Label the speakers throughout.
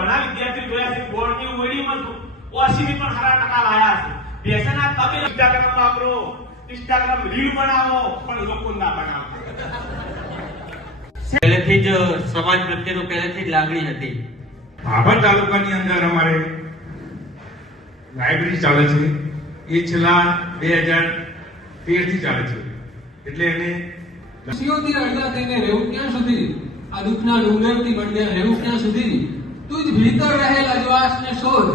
Speaker 1: ઘણા વિદ્યાર્થીઓ જોયા છે બોર્ડની ઓળીમાં ઓસીની પણ સારા ટકા લાયા છે. બેસના તમે ઇન્સ્ટાગ્રામ વાપરો ઇન્સ્ટાગ્રામ રીલ બનાવો પણ લોકો ના બનાવો.
Speaker 2: પહેલેથી જ સમાજ પ્રત્યેનો પહેલેથી જ લાગણી હતી.
Speaker 3: ભાભર તાલુકાની અંદર અમારે લાઇબ્રેરી ચાલે છે. એ છેલ્લા બે હજાર તેરથી ચાલે છે. એટલે એને
Speaker 4: સીઓથી અડધા થઈને રહેવું ક્યાં સુધી? આ દુઃખના ડુંગરથી બંને રહેવું ક્યાં સુધી? તું જ ભીતર રહેલ અજવાસને શોધ.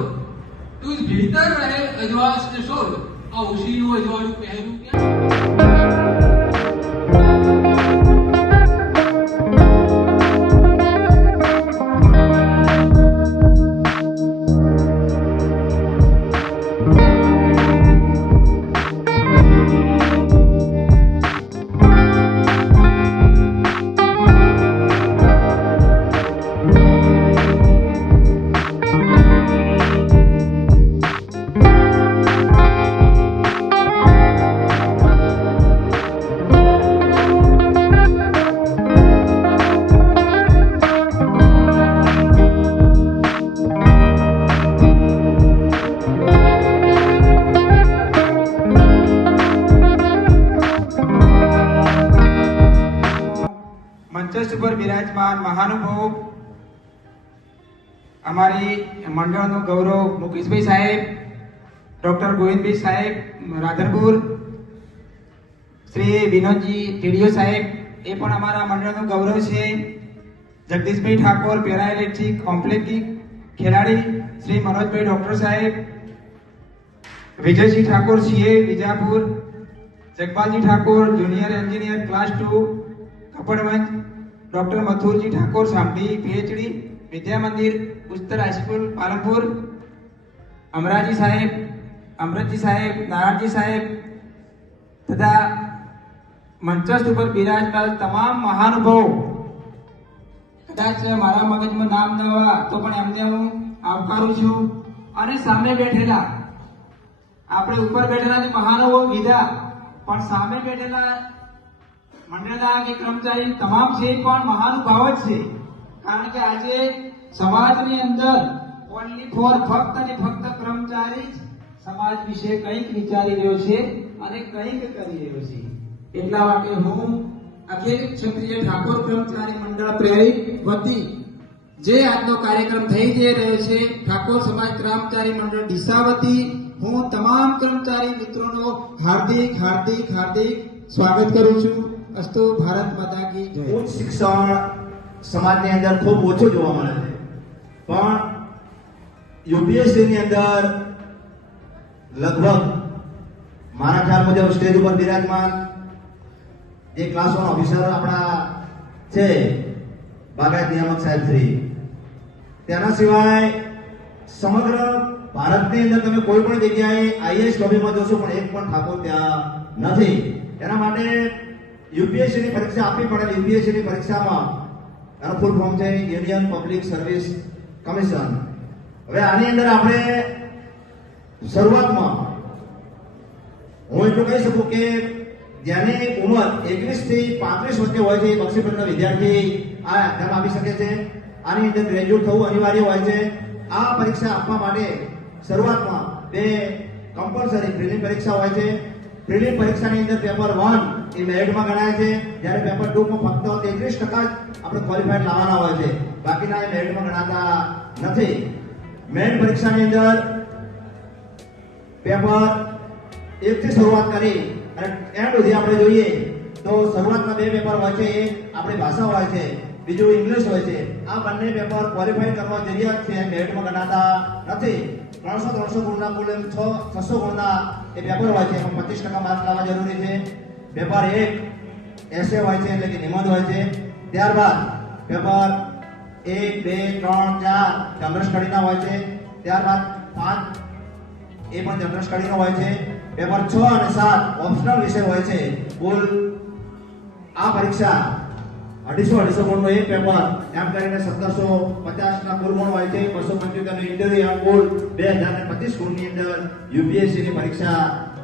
Speaker 4: તું જ ભીતર રહેલ અજવાસને શોધ. આ ઉશીનું અજવાળું પહેરું ક્યાં?
Speaker 5: અમારી મંડળનું ગૌરવ મુકેશભાઈ સાહેબ, ડોક્ટર ગોવિંદભાઈ સાહેબ, રાધનપુર, શ્રી વિનોદજી ટીડીઓ સાહેબ, એ પણ અમારા મંડળનું ગૌરવ છે. Jagdishbhai Thakor, para electric complex ખેલાડી, શ્રી મનોજભાઈ ડોક્ટર સાહેબ, Vijaysinh Thakor CA, Vijapur, Jagpalji Thakor, junior engineer class two, Kapadvanj, doctor Mathurji Thakor Samdi PhD Vidya Mandir Uttar high school Palanpur Amraji સાહેબ અમરતજી સાહેબ નારાયણજી સાહેબ તથા મંચસ્થ ઉપર બિરાજમાન તમામ મહાનુભાવો કદાચ મારા મગજમાં નામ ન હોય તો પણ એમને હું આવકારું છું. અને સામે બેઠેલા, આપણે ઉપર બેઠેલા મહાનુભાવો કીધા પણ સામે બેઠેલા મંડળના કે કર્મચારી, તમામ છે, પણ મહાનુભાવ જ છે. કારણ કે આજે સમાજની અંદર ઓનલી ફોર ફક્ત અને ફક્ત કર્મચારી સમાજ વિશે કંઈક વિચારી રહ્યો છે અને કંઈક કરી રહ્યો છે. એટલા માટે હું અખિલ ક્ષત્રિય ઠાકોર કર્મચારી મંડળ પ્રેરિત વતી જે આજનો કાર્યક્રમ થઈ જઈ રહ્યો છે, ઠાકોર સમાજ કર્મચારી મંડળ ડીસા હું તમામ કર્મચારી મિત્રોનો હાર્દિક હાર્દિક હાર્દિક સ્વાગત કરું છું. અસ્તુ ભારત માતા કી જય.
Speaker 6: ઉચ્ચ શિક્ષણ સમાજની અંદર ખૂબ ઓછું જોવા મળે છે. પણ યુપીએસસી ની અંદર લગભગ મારા ખ્યાલ મુજબ સ્ટેજ ઉપર બિરાજમાન જે ક્લાસ વન ઓફિસર આપણા છે, બાગાયત નિયામક સાહેબ શ્રી. તેના સિવાય સમગ્ર ભારતની અંદર તમે કોઈ પણ જગ્યાએ આઈએસ લોબીમાં જોશો, પણ એક પણ ઠાકોર ત્યાં નથી. એના માટે યુપીએસસી ની પરીક્ષા આપવી પડે યુપીએસસી ની પરીક્ષામાં એનું ફૂલ ફોર્મ છે ઇન્ડિયન પબ્લિક સર્વિસ કમિશન હવે આની અંદર આપણે શરૂઆતમાં હું એટલું કહી શકું કે જેની ઉંમર એકવીસથી પાંત્રીસ વચ્ચે હોય છે એ બક્ષીપંચના વિદ્યાર્થી આ એક્ઝામ આપી શકે છે. આની અંદર ગ્રેજ્યુએટ થવું અનિવાર્ય હોય છે. આ પરીક્ષા આપવા માટે શરૂઆતમાં બે કમ્પલસરી પ્રિલિમ પરીક્ષા હોય છે. પ્રિલિમ પરીક્ષાની અંદર પેપર વન એ મેરિટમાં ગણાય છે. જ્યારે પેપર ટુ માં ફક્ત તેત્રીસ ટકા આપણે ક્વોલિફાઈડ લાવવાના હોય છે. બાકીના એ મેરિટમાં ગણાતા નથી. મેરિટ પરીક્ષાની અંદર પેપર એકથી શરૂઆત કરી અને એન્ડ સુધી આપણે જોઈએ તો શરૂઆતના બે પેપર હોય છે, એક આપણી ભાષા હોય છે, બીજું ઇંગ્લિશ હોય છે. આ બંને પેપર ક્વોલિફાઈ કરવા જરૂરિયાત છે, મેરિટમાં ગણાતા નથી. ત્રણસો ત્રણસો ગુણના કુલ છ, છસો ગુણના એ પેપર હોય છે. એમાં પચીસ ટકા માર્ક્સ લાવવા જરૂરી છે. પેપર એક એસે હોય છે, એટલે કે નિબંધ હોય છે. ત્યારબાદ પેપર એક, બે, ત્રણ, ચાર જનરલ સ્ટડીના હોય છે. ત્યારબાદ પાંચ એ પણ જનરલ સ્ટડીનો હોય છે. પેપર છ અને સાત ઓપ્શનલ વિષય હોય છે. કુલ આ પરીક્ષા અઢીસો અઢીસો ગુણનો એક પેપર. એમ કરીને સત્તરસો પચાસ ના કુલ ગુણ હોય છે. બસો પંચોતેરનું ઇન્ટરવ્યુ એમ કુલ બે હજાર ને પચીસ ગુણની અંદર યુપીએસસી ની પરીક્ષા.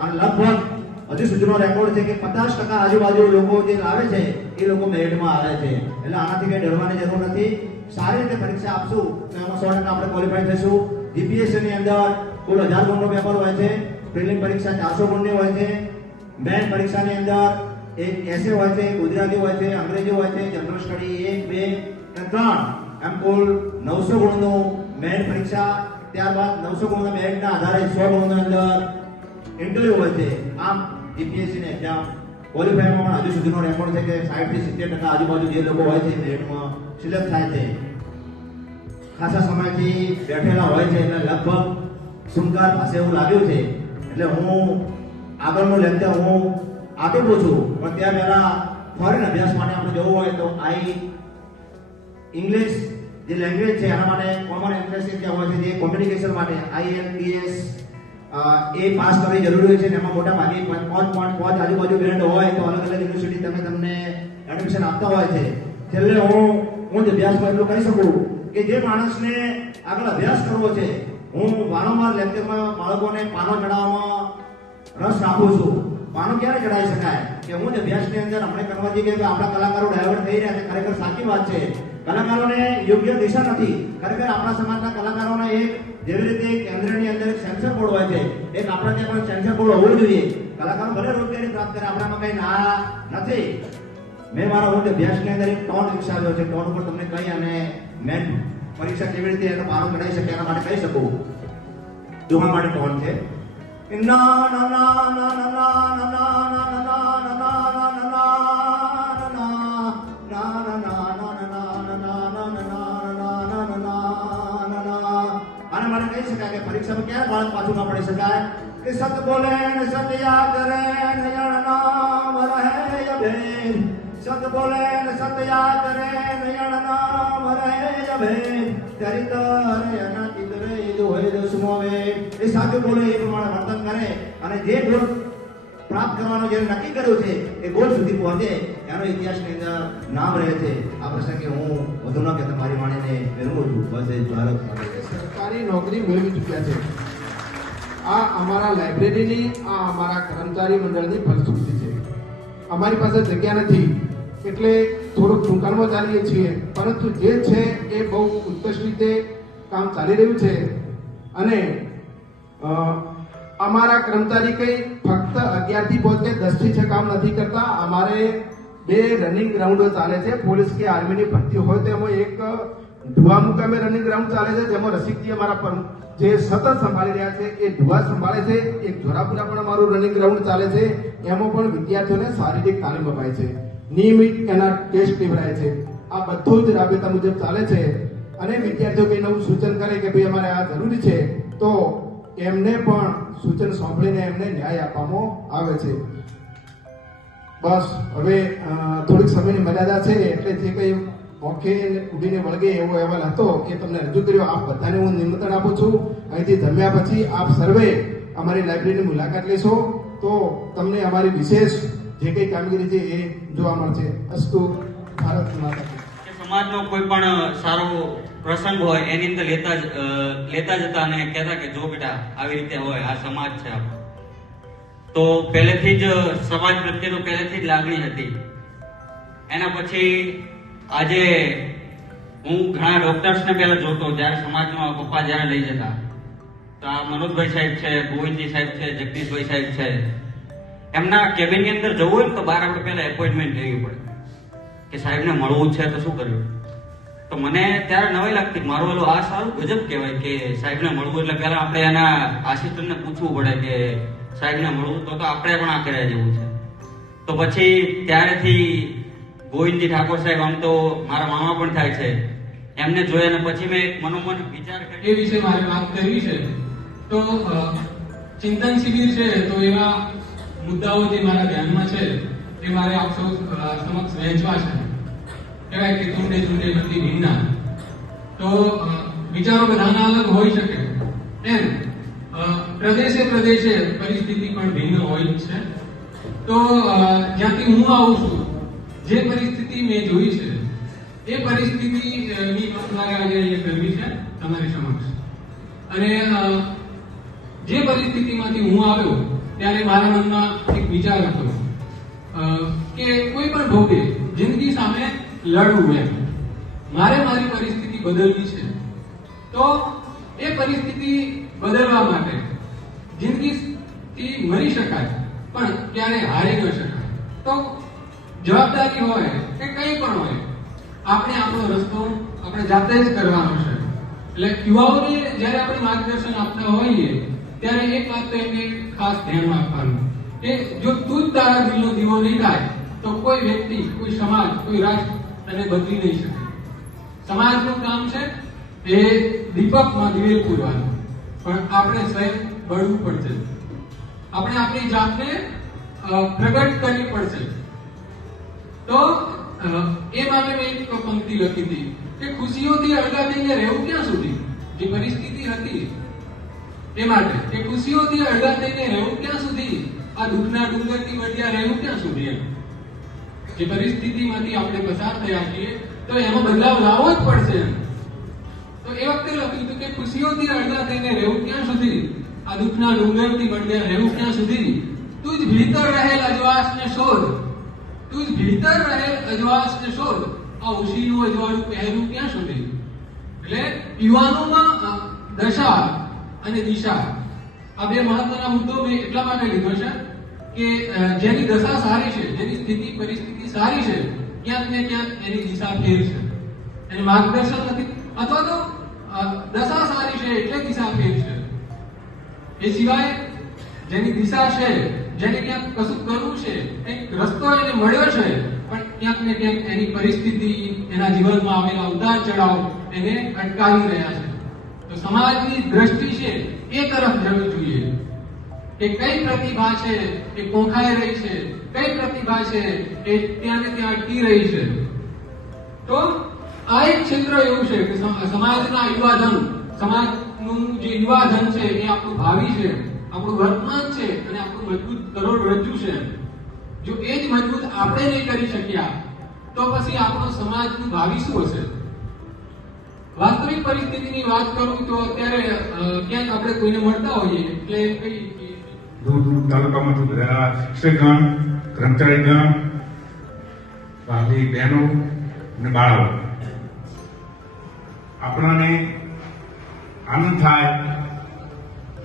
Speaker 6: અને લગભગ હજુ સુધીનો રેકોર્ડ છે કે પચાસ ટકા આજુબાજુ લોકો જે લાવે છે, એ લોકો મેરિટમાં આવે છે. એટલે આનાથી કઈ ડરવાની જરૂર નથી. સારી રીતે પરીક્ષા આપશું તો એમાં સો ટકા આપણે ક્વોલિફાય થઈશું. જીપીએસસી ની અંદર કુલ હજાર ગુણનો પેપર હોય છે પ્રિલિમ પરીક્ષા ચારસો ગુણની હોય છે મેન પરીક્ષાની અંદર એક એસે હોય છે, ગુજરાતી હોય છે, અંગ્રેજી હોય છે જનરલ સ્ટડી એક, બે ત્રણ. એમ કુલ નવસો ગુણનું મેન પરીક્ષા. ત્યારબાદ નવસો ગુણના મેરિટના આધારે સો ગુણના અંદર ઇન્ટરવ્યુ હોય છે. આમ જીપીએસસી ને એક્ઝામ ક્વોલિફાયમાં પણ હજુ સુધીનો રેકોર્ડ છે કે સાઠથી સિત્તેર ટકા આજુબાજુ જે લોકો હોય છે મેરિટમાં સિલેક્ટ થાય છે. ખાસા સમયથી બેઠેલા હોય છે એટલે લગભગ સુનકાર પાસે એવું લાગ્યું છે. એટલે હું આગળનું લેક્ચર હું આપી છું, પણ ત્યાં પહેલા ફોરેન અભ્યાસ માટે આપણે જવું હોય તો આઈ ઇંગ્લિશ જે લેંગ્વેજ છે, એના માટે કોમન એન્ટ્રન્સ ત્યાં હોય છે, જે કોમ્યુનિકેશન માટે આઈએલટીએસ એ પાસ કરવી જરૂરી હોય છે એમાં મોટા ભાગે પાંચ પાંચ પાંચ આજુબાજુ બેન્ડ હોય તો અલગ અલગ યુનિવર્સિટી તમે તમને એડમિશન આપતા હોય છે. છેલ્લે હું હું જ અભ્યાસમાં એટલું કહી શકું કે જે માણસને આગળ અભ્યાસ કરવો છે, હું વારંવાર લેક્ચરમાં બાળકોને પાનો ચડાવવામાં રસ રાખું છું. પાનો ક્યારે ચડાવી શકાય? કે હું જ અભ્યાસની અંદર આપણે કરવા જઈએ કે આપણા કલાકારો ડાયવર્ટ થઈ રહ્યા છે. ખરેખર સાચી વાત છે. કલાકારોને યોગ્ય દિશા નથી ખરેખર આપણા સમાજના કલાકારોને એક જેવી રીતે કેન્દ્રની અંદર સેન્સર બોર્ડ હોય છે એક આપણા ત્યાં પણ સેન્સર બોર્ડ હોવું જોઈએ કલાકારો ભલે રોજગારી પ્રાપ્ત કરે આપણામાં કઈ ના નથી મેં મારા હું અભ્યાસની અંદર એક ટોન વિકસાવ્યો છે ટોન ઉપર તમને કઈ અને મેન પરીક્ષા કેવી રીતે એનો પારો ચડાવી શકે એના માટે કહી શકું જોવા માટે ટોન છે ના ના ના ના ના ના ના ના ના ના ના ના ના ના માટે કહી શકાય કે પરીક્ષામાં ક્યારે બાળક પાછું ના પડી શકાય? કે સત બોલે ને કરે નયણ નામ રહે અભેદ સત બોલે ને કરે નયણ નામ રહે અભેદ ચરિત હરે અનાતિત રે હોય દસમોવે એ સાચું બોલે, એ પ્રમાણે વર્તન કરે. અને જે ગુણ પ્રાપ્ત કરવાનો જે નક્કી કર્યું છે, એ ગોલ સુધી પહોંચે, એનો ઇતિહાસની અંદર નામ રહે છે. આ પ્રસંગે હું વધુ ન કે તમારી વાણીને વિરમું છું. બસ એ ભારત
Speaker 7: સરકારી નોકરી મેળવી ચૂક્યા છે. આ અમારા લાઇબ્રેરીની, આ અમારા કર્મચારી મંડળની ફલશ્રુતિ છે. અમારી પાસે જગ્યા નથી, એટલે થોડુંક ટૂંકાણમાં ચાલીએ છીએ, પરંતુ જે છે એ બહુ ઉત્કૃષ્ટ રીતે કામ ચાલી રહ્યું છે. અને અમારા કર્મચારી કંઈ ફક્ત અગિયારથી પહોંચે દસથી છ કામ નથી કરતા. અમારે બે રનિંગ ગ્રાઉન્ડો ચાલે છે, પોલીસ કે આર્મીની ભરતી હોય તો એમાં એક ધુવા મુકામે રનિંગ ગ્રાઉન્ડ ચાલે છે, જેમાં રસિકજી અમારા પર જે સતત સંભાળી રહ્યા છે, એ ઢુવા સંભાળે છે, એક જોરાપુરા પણ અમારું રનિંગ ગ્રાઉન્ડ ચાલે છે, એમાં પણ વિદ્યાર્થીઓને શારીરિક તાલીમ અપાય છે, નિયમિત એના ટેસ્ટ લેવડાય છે. આ બધું જ રાબેતા મુજબ ચાલે છે. અને વિદ્યાર્થીઓ કંઈ નવું સૂચન કરે કે ભાઈ અમારે આ જરૂરી છે, તો એમને પણ સૂચન સાંભળીને એમને ન્યાય આપવામાં આવે છે. બસ, હવે થોડીક સમયની મર્યાદા છે, એટલે જે કંઈ મોખે ઉડીને વળગે એવો અહેવાલ હતો એ તમને રજૂ કર્યો, આપ બધાને હું નિમંત્રણ આપું છું. અહીંથી જમ્યા પછી આપ સર્વે અમારી લાઇબ્રેરીની મુલાકાત લેશો. તો તમને અમારી વિશેષ જે કંઈ કામગીરી છે એ જોવા મળશે. અસ્તુ ભારત માતા.
Speaker 2: સમાજનો કોઈ પણ સારો પ્રસંગ હોય, એની અંદર લેતા લેતા જતા અને કહેતા કે, જો બેટા, આવી રીતે હોય, આ સમાજ છે આપણો. તો પહેલેથી જ સમાજ પ્રત્યે તો પહેલેથી જ લાગણી હતી. એના પછી આજે હું ઘણા ડોક્ટર્સને પહેલા જોતો જ્યારે સમાજમાં પપ્પા જ્યારે લઈ જતા, તો આ મનોજભાઈ સાહેબ છે, ગોવિંદજી સાહેબ છે, જગદીશભાઈ સાહેબ છે. એમના કેબિનની અંદર જવું હોય તો બહાર આપણે પહેલા એપોઇન્ટમેન્ટ લેવી પડે. કે સાહેબને મળવું છે તો શું કર્યું તો મને ત્યારે નવાઈ લાગતી, મારું ઓલું આ સારું ગજબ કહેવાય કે સાહેબને મળવું એટલે પહેલા આપણે એના આસિસ્ટન્ટને પૂછવું પડે કે સાહેબને મળવું તો તો આપણે પણ આ કર્યા જેવું છે. તો પછી ત્યારેથી ગોવિંદજી ઠાકોર સાહેબ, આમ તો મારા મામા પણ થાય છે. એમને જોયા પછી મેં મનોમન વિચાર
Speaker 4: એ
Speaker 2: કર્યો
Speaker 4: વિશે મારે વાત કરવી છે. તો ચિંતન શિબિર છે, તો એવા મુદ્દાઓ જે મારા ધ્યાનમાં છે, એ મારે આપ સૌ સમક્ષ વહેંચવા છે. કહેવાય કે તુંડે તુંડે બધી ભિન્ના તો વિચારો બધાના અલગ હોઈ શકે. એમ પ્રદેશે પ્રદેશે પરિસ્થિતિ પણ ભિન્ન હોય છે. તો જ્યાંથી હું આવું છું જે પરિસ્થિતિ મેં જોઈ છે એ પરિસ્થિતિ અ, ની વાત મારે આજે અહીંયા કરવી છે તમારી સમક્ષ. અને જે પરિસ્થિતિમાંથી હું આવ્યો ત્યારે મારા મનમાં એક વિચાર હતો કે કોઈ પણ ભોગે જિંદગી સામે લડવું એમ. મારે મારી પરિસ્થિતિ બદલવી છે. તો એ પરિસ્થિતિ બદલવા માટે જિંદગીથી મરી શકાય પણ ક્યારે હારી ન શકાય. તો જવાબદારી હોય કે કંઈ પણ હોય, આપણે આપણો રસ્તો આપણે જાતે જ કરવાનો છે. એટલે યુવાઓને જ્યારે આપણે માર્ગદર્શન આપતા હોઈએ, ત્યારે એક વાત તો એમને ખાસ ધ્યાનમાં આપવાનું કે જો તું જ તારા દિલનો દીવો નહીં થાય તો કોઈ વ્યક્તિ, કોઈ સમાજ, કોઈ રાષ્ટ્ર તને બદલી નહીં શકે. સમાજનું કામ છે એ દીપકમાં દિવેલ પૂરવાનું. પણ આપણે સ્વયં બળવું પડશે. આપણે આપણી જાતને પ્રગટ કરવી પડશે. તો એ માટે મેં એક પંક્તિ લખી હતી કે ખુશીઓથી અળગા થઈને રહેવું ક્યાં સુધી? જે પરિસ્થિતિ હતી. એ માટે કે ખુશીઓથી અળગા થઈને રહેવું ક્યાં સુધી? આ દુઃખના ડુંગરથી વળ્યા રહેવું ક્યાં સુધી એમ? જે પરિસ્થિતિમાંથી આપણે પસાર થયા છીએ, તો એમાં બદલાવ લાવવો જ પડશે તો એ વખતે લખ્યું હતું કે ખુશીઓથી અળગા થઈને રહેવું ક્યાં સુધી? આ દુઃખના ડુંગરથી વળ્યા રહેવું ક્યાં સુધી? તું જ ભીતર રહેલા અજવાસને શોધ. તું ભીતર રહે અજવાસ ને શોધ. આ ઉશીનું અજવાળું પહેરવું ક્યાં શોધે? એટલે યુવાનોમાં દશા અને દિશા. આ બે મહત્વના મુદ્દો મેં એટલા માટે લીધો છે કે જેની દશા સારી છે, જેની સ્થિતિ, પરિસ્થિતિ સારી છે, ક્યાંક ને ક્યાંક એની દિશા ફેર છે. એની માર્ગદર્શન નથી, અથવા તો દશા સારી છે એટલે દિશા ફેર છે. એ સિવાય જેની દિશા છે જેને ક્યાંક કશું કરવું છે એક રસ્તો એને મળ્યો છે, પણ ક્યાંક ને ક્યાંક એની પરિસ્થિતિ, એના જીવનમાં આવેલા ઉતાર ચઢાવ એને અટકાવી રહ્યા છે. તો સમાજની દ્રષ્ટિ છે એ તરફ જવી જોઈએ. કે કઈ પ્રતિભા છે એ કોખાઈ રહી છે, કઈ પ્રતિભા છે એ ત્યાં ને ત્યાં અટકી રહી છે. તો આ એક ક્ષેત્ર એવું છે કે સમાજના યુવાધન, સમાજનું જે યુવાધન છે એ આપણું ભાવિ છે. આપણું વર્તમાન છે અને આપણું મજબૂત કરોડરજ્જુ છે. જો એ જ મજબૂત આપણે નહીં કરી શક્યા, તો પછી આપણો સમાજનું ભાવિ શું હશે? વાસ્તવિક પરિસ્થિતિની વાત કરું તો અત્યારે ક્યાંક આપણે કોઈને મળતા હોઈએ, એટલે કઈ
Speaker 3: દૂર દૂર તાલુકામાંથી બધા શિક્ષકગણ, કર્મચારીગણ વાલી બહેનો અને બાળકો. આપણાને આનંદ થાય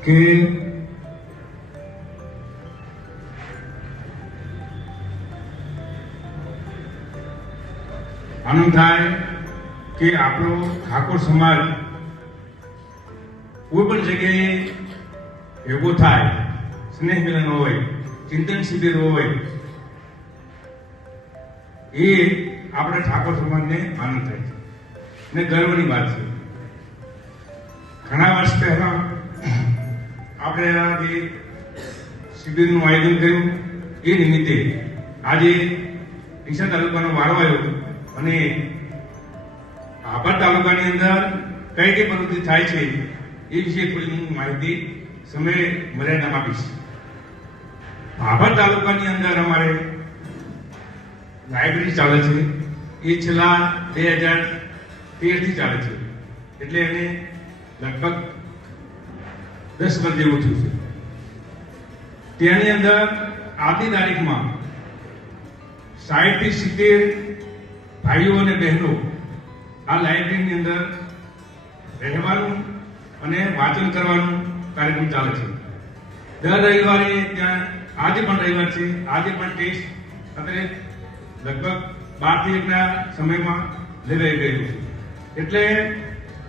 Speaker 3: કે આનંદ થાય કે આપણો ઠાકોર સમાજ કોઈ પણ જગ્યાએ ભેગો થાય, સ્નેહ મિલન હોય, ચિંતન શિબિર હોય, એ આપણા ઠાકોર સમાજને આનંદ થાય છે. ને ગર્વની વાત છે. ઘણા વર્ષ પહેલા આપણે આ જે શિબિરનું આયોજન કર્યું, એ નિમિત્તે આજે ડીસા તાલુકાનો વારો આવ્યો અને આભાર તાલુકાની અંદર કઈ કઈ પ્રવૃત્તિ થાય છે એ વિશે થોડી હું માહિતી સમય મર્યાદામાં આપીશ. ભાભર તાલુકાની અંદર અમારે લાઇબ્રેરી ચાલે છે. એ છેલ્લા બે હજાર તેરથી ચાલે છે. એટલે એને લગભગ દસ વર્ષ જેવું થયું છે. તેની અંદર આજની તારીખમાં સાઠથી સિત્તેર ભાઈઓ અને બહેનો, આ લાઇબ્રેરીની અંદર રહેવાનું અને વાંચન કરવાનું કાર્યક્રમ ચાલે છે. દર રવિવારે ત્યાં, આજે પણ રવિવાર છે, આજે પણ ટેસ્ટ અત્યારે લગભગ બારથી એકના સમયમાં લેવાઈ ગયેલું છે. એટલે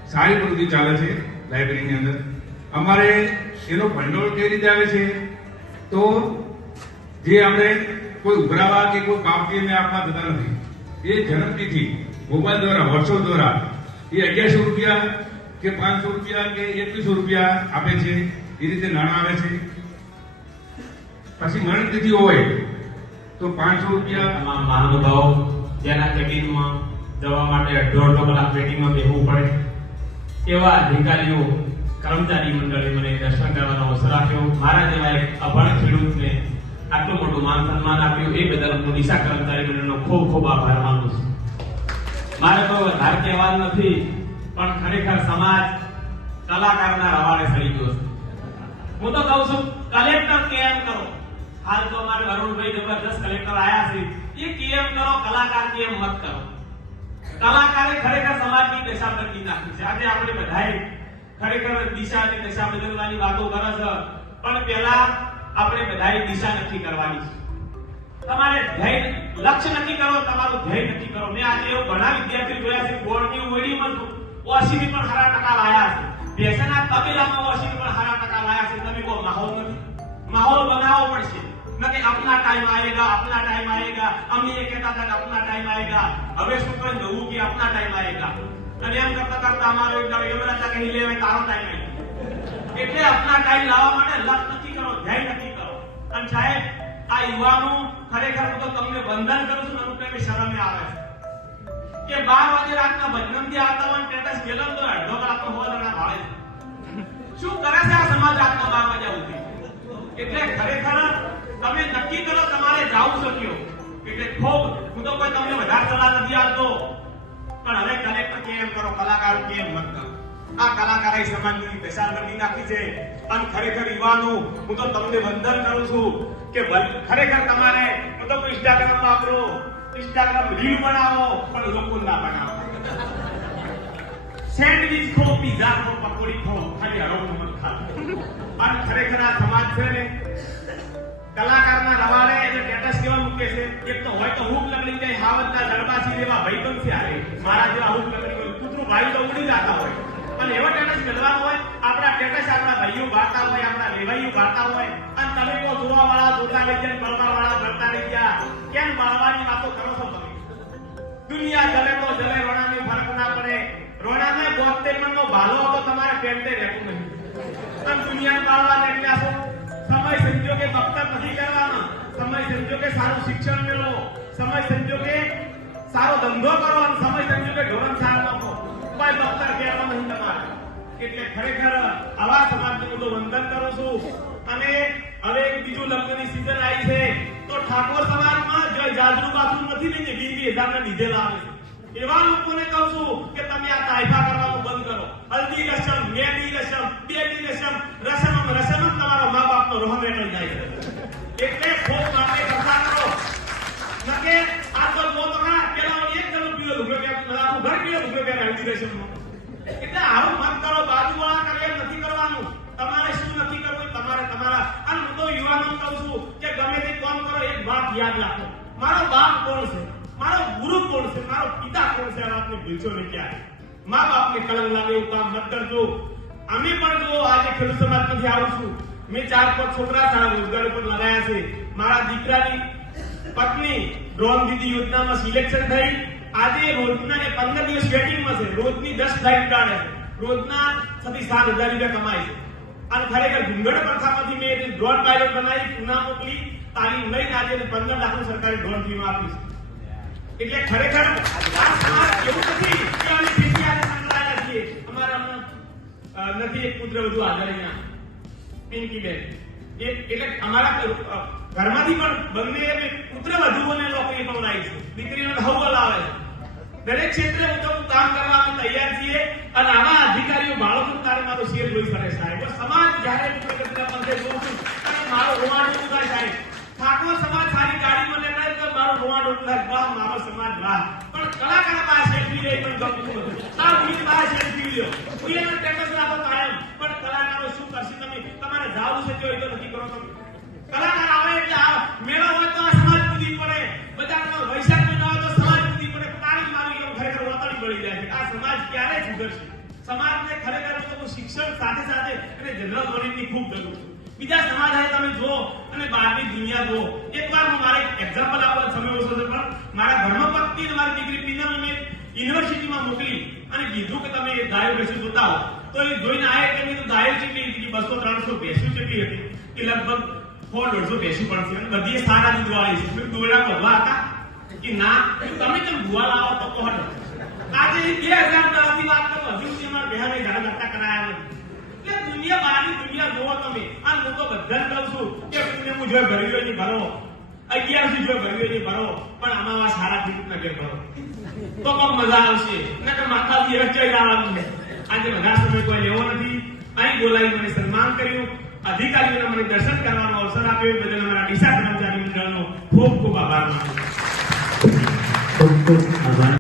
Speaker 3: સારી પ્રવૃત્તિ ચાલે છે લાઇબ્રેરીની અંદર. અમારે એનો ભંડોળ કેવી રીતે આવે છે? તો જે આપણે કોઈ ઉભરાવા કે કોઈ પાવતી અમે આપવા જતા નથી. એ જન્મતિથિ મોબાઈલ દ્વારા, વોટ્સઅપ દ્વારા એ અગિયારસો રૂપિયા કે પાંચસો રૂપિયા કે એકવીસો રૂપિયા આપે છે. એ રીતે નાણાં આવે છે. પછી મરણ તિથિ હોય તો પાંચસો રૂપિયા
Speaker 1: તમામ મહાનુભાવો જેના કેબિનમાં જવા માટે અઢો અઢો કલાક વેટિંગમાં બેહવું પડે. એવા અધિકારીઓ, કર્મચારી મંડળે મને દર્શન કરવાનો અવસર આપ્યો. મારા જેવા એક અભણ ખેડૂતને આટલું મોટું માન સન્માન આપ્યું એ બદલ હું દિશા કર્મચારી મંડળનો ખૂબ ખૂબ આભાર માનું છું. મારે તો વધારે કહેવાનું નથી, પણ ખરેખર સમાજ કલાકારના રવાડે સડી ગયો છે. હું તો કહું છું, કલેક્ટર કેમ કરો? હાલ તો અમારે વરુણભાઈ જબરદસ્ત કલેક્ટર આયા છે. એ કેમ કરો? કલાકાર કેમ મત કરો? કલાકારે ખરેખર સમાજની દશા બદલી નાખી છે. આજે આપણે બધાએ ખરેખર દિશા અને દશા બદલવાની વાતો કરે છે. પણ પહેલા આપણે બધાએ દિશા નક્કી કરવાની. તમારે ધ્યેય લક્ષ્ય નક્કી કરો, તમારું ધ્યેય નક્કી કરો. મેં આજે એવું ઘણા વિદ્યાર્થીઓ જોયા છે, બોર્ડની ઉમેરીમાં તો ઓશીની પણ સારા ટકા લાયા છે. બેસના તબેલામાં ઓશીની પણ સારા ટકા લાયા છે. તમે કહો, માહોલ નથી. માહોલ બનાવવો પડશે. નથી આપના ટાઈમ આવેગા આપના ટાઈમ આવેગા અમે એ કહેતા હતા કે આપના ટાઈમ આવેગા હવે શું કરી જવું કે આપના ટાઈમ આવેગા અને એમ કરતા કરતા અમારો એક દાડો એમ હતા કે લેવે તારો ટાઈમ આવી એટલે અપના ટાઈમ લાવવા માટે લક્ષ નક્કી કરો, ધ્યેય નક્કી આ યુવાનો ખરેખર તો તમને વંદન કરું છું ટાઈમે શરમે આવે છે. કે 12 વાગે રાતના ભજનમથી આવતા હોય સ્ટેટસ ગેલો તો અડધો કલાક તો હોવા દણા ભાળે. શું કરે છે આ સમાજ રાતના 12 વાગે ઉઠી એટલે ખરેખર તમે નક્કી કરો તમારે જાવું શક્યો એટલે ખૂબ, હું તો કોઈ તમને વધારે સલાહ નથી આપતો. પણ હવે કલેક્ટર કે એમ કરો, કલાકાર કે એમ મત કરો? આ કલાકારે સમાજની દશા કરી નાખી છે. અને ખરેખર યુવાનો, હું તો તમને વંદન કરું છું. કે ખરેખર તમારે, હું તો ઇન્સ્ટાગ્રામ વાપરો ઇન્સ્ટાગ્રામ રીલ બનાવો, પણ લોકો ના બનાવો. સેન્ડવિચ ખો પીઝા ખો, પકોડી ખો, ખાલી હરોળનું મત ખાઓ અને ખરેખર આ સમાજ છે ને, કલાકારના રવાડે એને સ્ટેટસ કેવા મૂકે છે? એક તો હોય તો હુક લગડી જાય, હાવતના દરબાસી જેવા ભાઈબંધ છે મારા જેવા હુક લગડી કૂતરું ભાઈ તો ઉડી જતા હોય. અને એવો સ્ટેટસ મેળવાનો હોય, આપણા સ્ટેટસ આપણા ભાઈઓ ગાતા હોય, આપણા લેવાઈઓ ગાતા હોય, અને તમે કહો જોવા વાળા જોતા રહી ગયા બળવા વાળા બળતા રહી ગયા કેમ બળવાની વાતો કરો છો તમે? દુનિયા જલે તો જલે, રોણાને ફરક ના પડે. રોણાને બોતેર મણનો ભાલો હતો, તમારે પેન્ટે રહેવું નહીં. અને દુનિયા પાળવા નીકળ્યા છો સમય સંજોગે દફતર નથી કરવાનો. સમય સંજોગે સારું શિક્ષણ મેળવો. સમય સંજોગે સારો ધંધો કરો, અને સમય સંજોગે ધોરણ સાર આપો કોઈ દફતર કહેવા નહીં તમારે. એટલે ખરેખર આવા સમાજનું હું વંદન કરું છું. અને હવે એક બીજું લગ્નની સીઝન આવી છે, તો ઠાકોર સમાજમાં જો જાજરૂ બાથરૂમ નથી ને જે વીસ હજારના ડીઝલ લાવે એવા લોકોને કહું છું કે તમે આ તાયફા કરવાનું બંધ કરો. હલ્દી રસમ મહેંદી રસમ બેદી રસમ રસમ રસમ તમારા મા બાપનો રોહન રેટલ જાય એટલે ખૂબ માટે કરતા કરો. નકે આ તો બહુ લુગડો પહેરે હલ્દી રસમમાં એટલે આવું મત કરો, બાજુવાળા કરે નથી કરવાનું. તમારે શું નથી કરવું તમારે તમારા. અને હું તો યુવાનો કહું છું કે ગમે તે કામ કરો, એક વાત યાદ રાખો. મારો બાપ કોણ છે? મારો ગુરુ કોણ છે? મારો પિતા કોણ છે? આ વાતને ભૂલશો નહીં ક્યારે મા બાપને કલંક લાગે એવું કામ મત કરજો. અમે પણ જો આજે ખેડૂત સમાજમાંથી આવું છું. મેં ચાર પાંચ છોકરા સારા રોજગાર ઉપર લગાયા છે. મારા દીકરાની પત્ની ડ્રોન દીદી યોજનામાં સિલેક્શન થઈ. આજે રોજના એ પંદર દિવસ વેટિંગમાં છે. રોજની દસ ફ્લાઇટ ઉડાડે. રોજના છથી સાત હજાર રૂપિયા કમાય છે. અને ખરેખર ડુંગર પ્રથામાંથી મેં એક ડ્રોન પાયલોટ બનાવી, પુના મોકલી તાલીમ લઈને આજે પંદર લાખનું સરકારે ડ્રોન વીમા આપી એટલે ખરેખર આ એવું નથી કે અમે ખેતી આજે સંકળાયેલા છીએ. અમારા નથી એક પુત્ર વધુ હાજર અહીંયા. એ એટલે અમારા ઘરમાંથી પણ બંને પુત્ર વધુઓને નોકરી પવડાવી છે દીકરીનો લાવે છે. દરેક ક્ષેત્રે હું કામ કરવા અમે તૈયાર છીએ અને આવા અધિકારીઓ બાળકો તારે મારો શેર જોઈ શકે સાહેબ. સમાજ જ્યારે પ્રગતિના પંથે જોઉં છું મારો મારો ઉભું થાય સાહેબ? ઠાકોર સમાજ સારી ગાડી મને કહે તો મારો રોવાડો ઊભા વાહ, મારો સમાજ વાહ. પણ કલાકાર પાસે એટલી રહી પણ ગમતું નથી સાવ ભીડ પાસે સેલ્ફી લ્યો હું એને સ્ટેટસ રાખો કાયમ પણ કલાકારો શું કરશે તમે જાવું એ તો નથી કરો તમે કલાકાર આવે એટલે આ મેળો હોય તો આ સમાજ કૂદી પડે. બજારમાં વૈશાખ મહિનો આવે તો સમાજ કૂદી પડે. તાળી મારી એમ ખરેખર વાતાવરણ બળી જાય છે. આ સમાજ ક્યારે સુધરશે? સમાજને ખરેખર તો શિક્ષણ સાથે સાથે અને જનરલ નોલેજની ખૂબ જરૂર છે. બીજા સમાજ તમે જો અને બહારની દુનિયા જો એકવાર હું મારે એક્ઝામ્પલ આપવા સમય ઓછો છે, પણ મારા ધર્મપત્ની મારી દીકરી પીનમ મેં યુનિવર્સિટીમાં મોકલી અને કીધું કે તમે ગાયો ભેંસો જોતા તો એ જોઈને આયા કે મેં ગાયો કેટલી હતી બસો ત્રણસો ભેંસો કેટલી હતી, કે લગભગ સો દોઢસો ભેંસું પણ છે અને બધી સારા દૂધ વાળી છે. મેં દોયડા ભરવા હતા? કે ના? તમે તમે ભૂવા લાવો? તો કહો ને. આજે બે હજાર દસની વાત કરો. હજુ સુધી અમારા બહેને ઘણા નતા કરાયા નથી. એટલે દુનિયા બહારની દુનિયા જોવો તમે. આ હું તો બધાને કહું છું કે પુણ્ય હું જો ભર્યો નહીં ભરો. અગિયારસી જો ભર્યો નહીં ભરો. પણ આમાં આ સારા ખેડૂતના નગર ભરો. તો પણ મજા આવશે. નકર માતાજી રચાઈ લાવવાનું આજે બધા સમય કોઈ લેવો નથી. અહીં બોલાવી મને સન્માન કર્યું. અધિકારીઓને મને દર્શન કરવાનો અવસર આપ્યો. એ બદલ અમારા ડીસા કર્મચારી મંડળનો ખૂબ ખૂબ આભાર માનું છું.